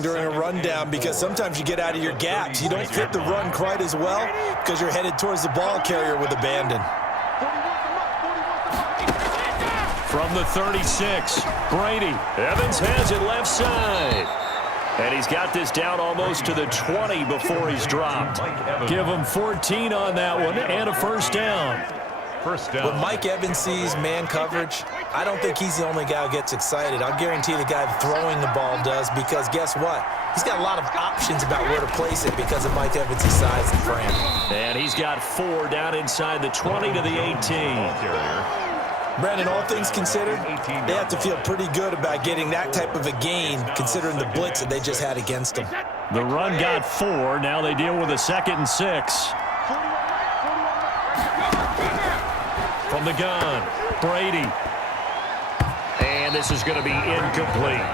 during a rundown because sometimes you get out of your gaps. You don't fit the run quite as well because you're headed towards the ball carrier with abandon. From the 36, Brady. Evans has it left side. And he's got this down almost to the 20 before he's dropped. Give him 14 on that one and a first down. When Mike Evans sees man coverage, I don't think he's the only guy who gets excited. I'll guarantee the guy throwing the ball does, because guess what? He's got a lot of options about where to place it because of Mike Evans' size and frame. And he's got 4 down inside the 20 to the 18. Brandon, all things considered, they have to feel pretty good about getting that type of a gain considering the blitz that they just had against them. The run got 4. Now they deal with a 2nd and 6. From the gun, Brady. And this is going to be incomplete.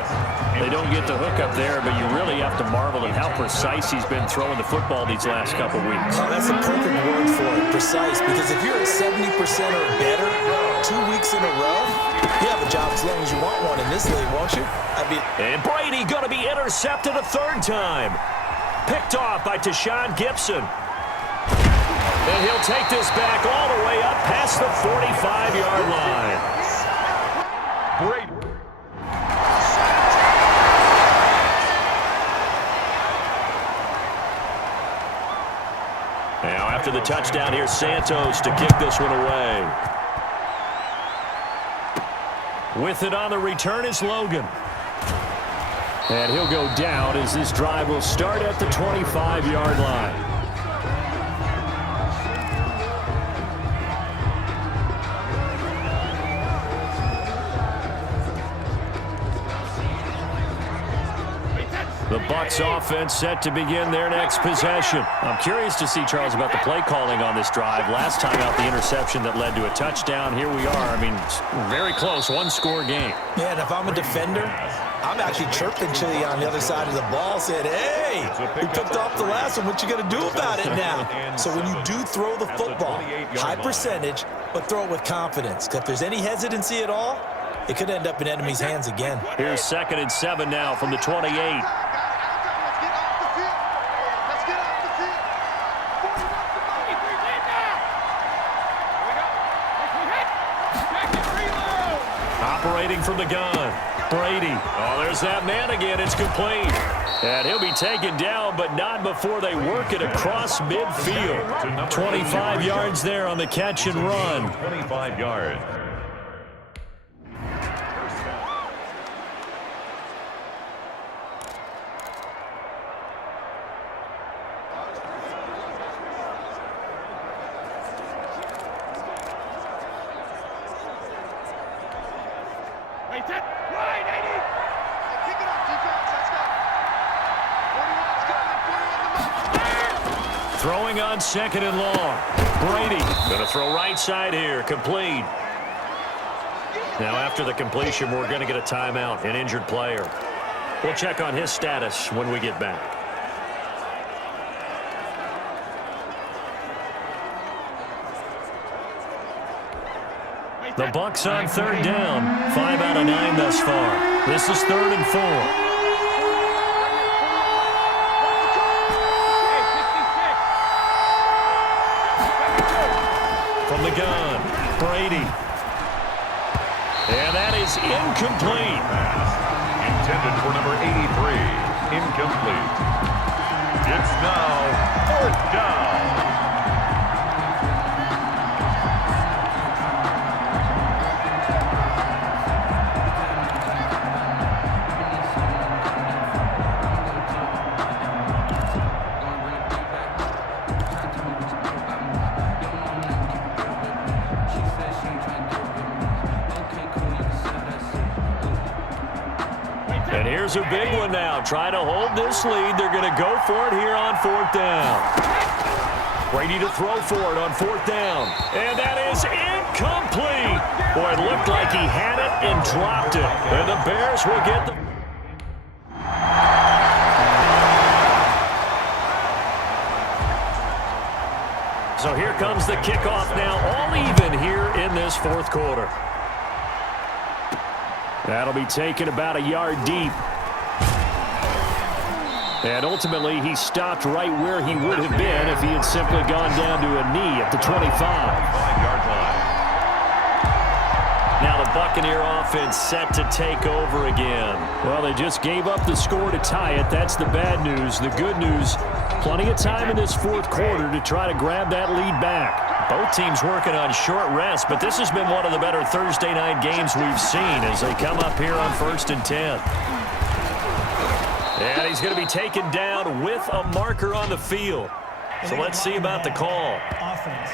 They don't get the hook up there, but you really have to marvel at how precise he's been throwing the football these last couple weeks. Oh, that's the perfect word for it, precise, because if you're at 70% or better 2 weeks in a row, you have a job as long as you want one in this league, won't you? And Brady going to be intercepted a 3rd time. Picked off by Tashawn Gibson. And he'll take this back all the way up past the 45-yard line. Brady. Now after the touchdown, here's Santos to kick this one away. With it on the return is Logan. And he'll go down as this drive will start at the 25-yard line. The Bucs offense set to begin their next possession. I'm curious to see, Charles, about the play calling on this drive. Last time out, the interception that led to a touchdown. Here we are. I mean, very close, 1-score game. Yeah, and if I'm a defender, I'm actually chirping to you on the other side of the ball, saying, hey, we picked off the last one. What you going to do about it now? So when you do throw the football, high percentage, but throw it with confidence. Because if there's any hesitancy at all, it could end up in enemy's hands again. Here's 2nd and 7 now from the 28. Operating from the gun, Brady. Oh, there's that man again. It's complete. And he'll be taken down, but not before they work it across midfield. 25 yards there on the catch and run. 25 yards. Throwing on 2nd and long. Brady going to throw right side here. Complete. Now after the completion, we're going to get a timeout, an injured player. We'll check on his status when we get back. The Bucs on 3rd down. 5 out of 9 thus far. This is 3rd and 4. From the gun, Brady. And that is incomplete. Intended for number 83. Incomplete. It's now 4th down. And here's a big one now. Trying to hold this lead. They're going to go for it here on 4th down. Brady to throw for it on 4th down. And that is incomplete. Boy, it looked like he had it and dropped it. And the Bears will get the... So here comes the kickoff now, all even here in this 4th quarter. That'll be taken about a yard deep. And ultimately, he stopped right where he would have been if he had simply gone down to a knee at the 25. 5-yard line. Now the Buccaneer offense set to take over again. Well, they just gave up the score to tie it. That's the bad news. The good news, plenty of time in this fourth quarter to try to grab that lead back. Both teams working on short rest, but this has been one of the better Thursday night games we've seen as they come up here on 1st and 10. And he's going to be taken down with a marker on the field. So let's see about the call. Offense.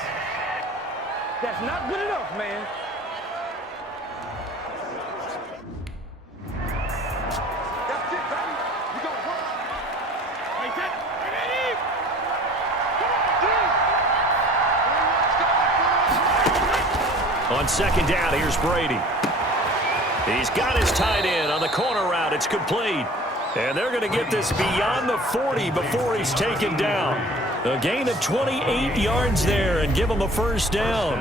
That's not good enough, man. That's it, baby. We got work. Wait, that. On 2nd down, here's Brady. He's got his tight end on the corner route. It's complete. And they're going to get this beyond the 40 before he's taken down. A gain of 28 yards there and give him a first down.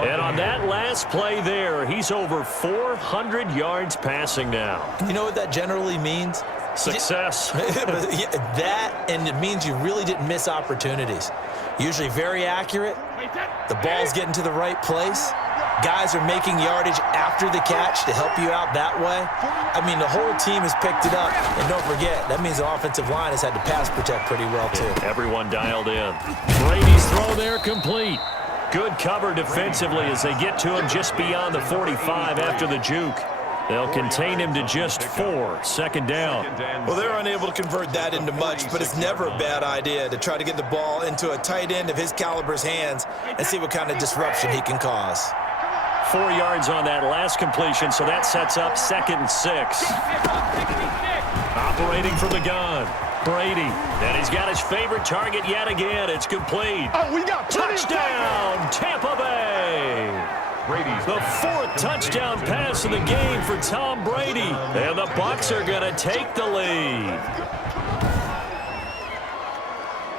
And on that last play there, he's over 400 yards passing now. You know what that generally means? Success. That, and it means you really didn't miss opportunities. Usually very accurate. The ball's getting to the right place. Guys are making yardage after the catch to help you out that way. I mean, the whole team has picked it up. And don't forget, that means the offensive line has had to pass protect pretty well, too. Everyone dialed in. Brady's throw there complete. Good cover defensively as they get to him just beyond the 45 after the juke. They'll contain him to just 4. 2nd down. Well, they're unable to convert that into much, but it's never a bad idea to try to get the ball into a tight end of his caliber's hands and see what kind of disruption he can cause. 4 yards on that last completion, so that sets up 2nd and 6. Operating from the gun, Brady. And he's got his favorite target yet again. It's complete. Oh, we got touchdown, Tampa Bay. Brady's The 4th touchdown pass of the game for Tom Brady. And the Bucs are going to take the lead.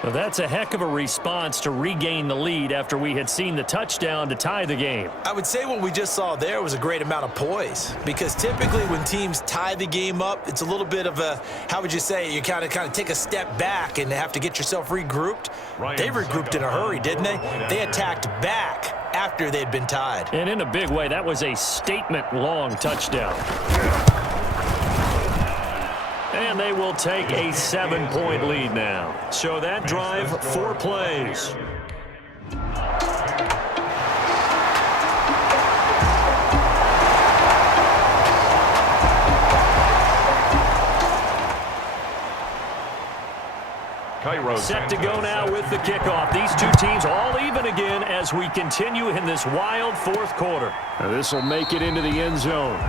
Well, that's a heck of a response to regain the lead after we had seen the touchdown to tie the game. I would say what we just saw there was a great amount of poise, because typically when teams tie the game up, it's a little bit of a, how would you say, you kind of take a step back and have to get yourself regrouped. They regrouped in a hurry, didn't they? They attacked back after they'd been tied. And in a big way, that was a statement-long touchdown. And they will take a 7-point lead now. So that drive, 4 plays. Set to go now with the kickoff. These two teams all even again as we continue in this wild 4th quarter. This will make it into the end zone.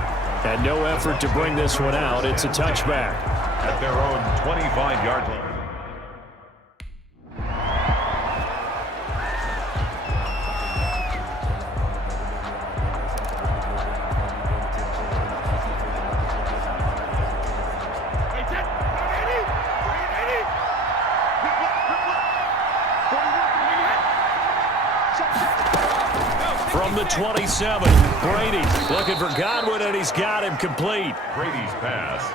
And no effort to bring this one out. It's a touchback. At their own 25-yard line. From the 27, Brady looking for Godwin, and he's got him complete. Brady's pass.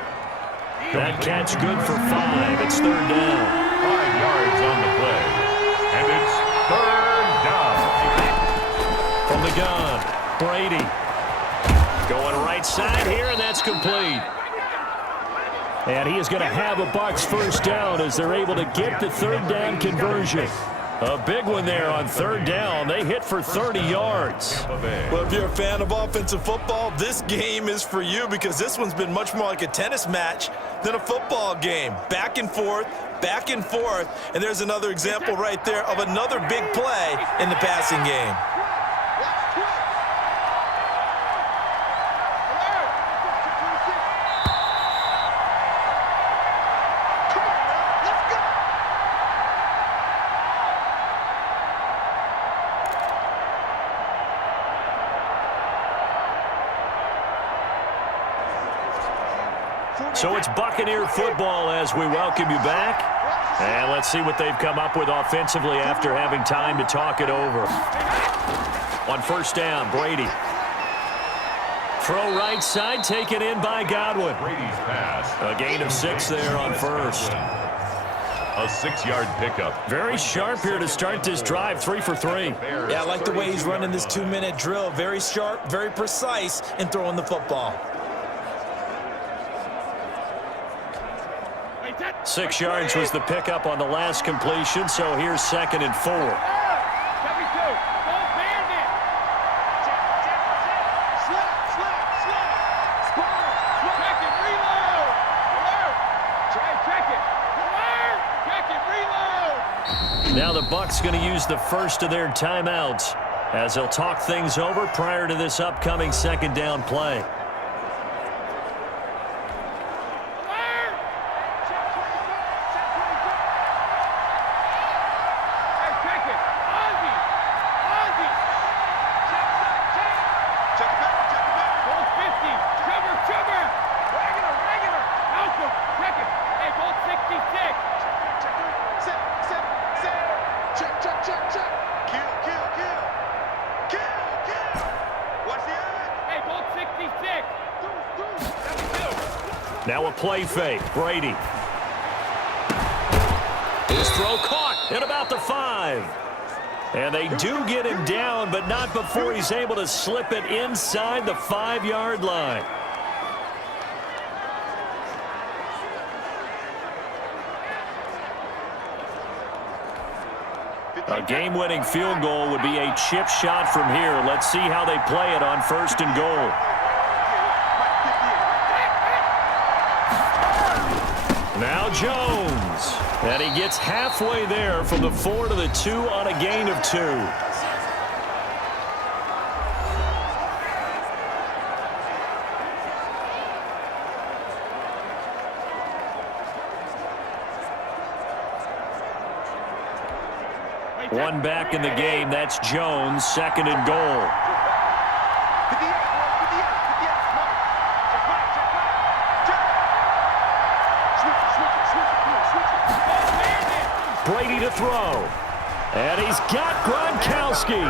That catch good for 5. It's 3rd down. 5 yards on the play. And it's 3rd down. From the gun, Brady going right side here, and that's complete. And he is going to have a Bucs first down as they're able to get the 3rd down conversion. A big one there on 3rd down. They hit for 30 yards. Well, if you're a fan of offensive football, this game is for you, because this one's been much more like a tennis match than a football game. Back and forth, and there's another example right there of another big play in the passing game. So it's Buccaneer football as we welcome you back. And let's see what they've come up with offensively after having time to talk it over. On 1st down, Brady. Throw right side, taken in by Godwin. Brady's pass. A gain of 6 there on 1st. A 6-yard pickup. Very sharp here to start this drive, 3 for 3. Yeah, I like the way he's running this 2-minute drill. Very sharp, very precise in throwing the football. 6 yards was the pickup on the last completion, so here's 2nd and 4. Now the Bucs going to use the first of their timeouts as they'll talk things over prior to this upcoming 2nd down play. Now a play fake. Brady. His throw caught at about the 5. And they do get him down, but not before he's able to slip it inside the 5-yard line. A game-winning field goal would be a chip shot from here. Let's see how they play it on 1st and goal. Now Jones. And he gets halfway there from the 4 to the 2 on a gain of 2. One back in the game. That's Jones. 2nd and goal. Brady to throw. And he's got Gronkowski.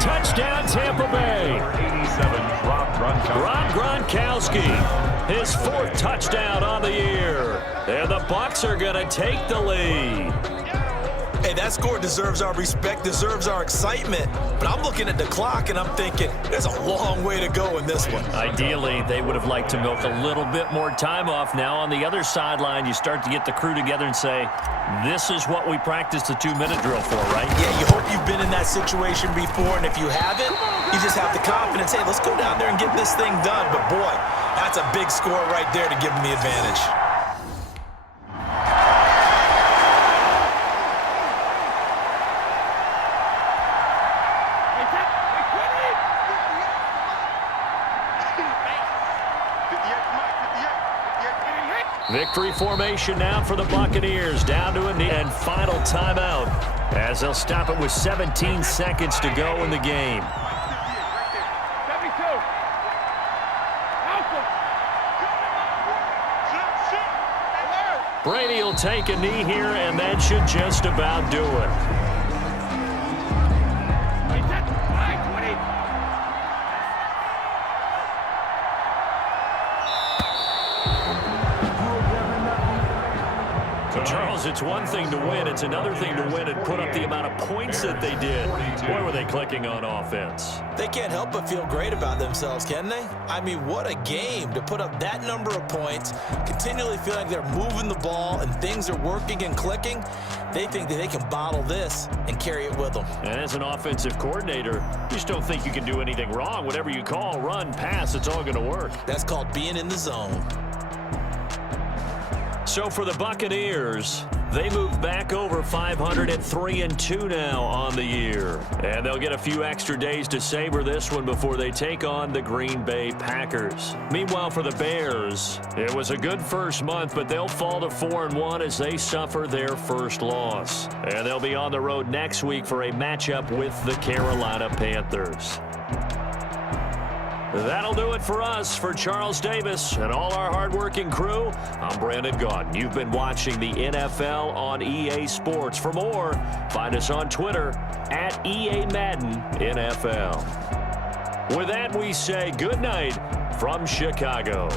Touchdown, Tampa Bay. 87, Rob Gronkowski. His 4th touchdown on the year. And the Bucs are going to take the lead. Hey, that score deserves our respect, deserves our excitement. But I'm looking at the clock, and I'm thinking there's a long way to go in this one. Ideally, they would have liked to milk a little bit more time off. Now on the other sideline, you start to get the crew together and say, this is what we practiced the 2-minute drill for, right? Yeah, you hope you've been in that situation before, and if you haven't, you just have the confidence, hey, let's go down there and get this thing done. But, boy, that's a big score right there to give them the advantage. Victory formation now for the Buccaneers. Down to a knee and final timeout as they'll stop it with 17 seconds to go in the game. Brady will take a knee here, and that should just about do it. It's one thing to win. It's another thing to win and put up the amount of points that they did. Boy, were they clicking on offense. They can't help but feel great about themselves, can they? I mean, what a game to put up that number of points, continually feel like they're moving the ball and things are working and clicking. They think that they can bottle this and carry it with them. And as an offensive coordinator, you just don't think you can do anything wrong. Whatever you call, run, pass, it's all going to work. That's called being in the zone. So for the Buccaneers, they move back over 500 at 3-2 now on the year. And they'll get a few extra days to savor this one before they take on the Green Bay Packers. Meanwhile, for the Bears, it was a good first month, but they'll fall to 4-1 as they suffer their first loss. And they'll be on the road next week for a matchup with the Carolina Panthers. That'll do it for us. For Charles Davis and all our hardworking crew, I'm Brandon Gaudin. You've been watching the NFL on EA Sports. For more, find us on Twitter at EA Madden NFL. With that, we say good night from Chicago.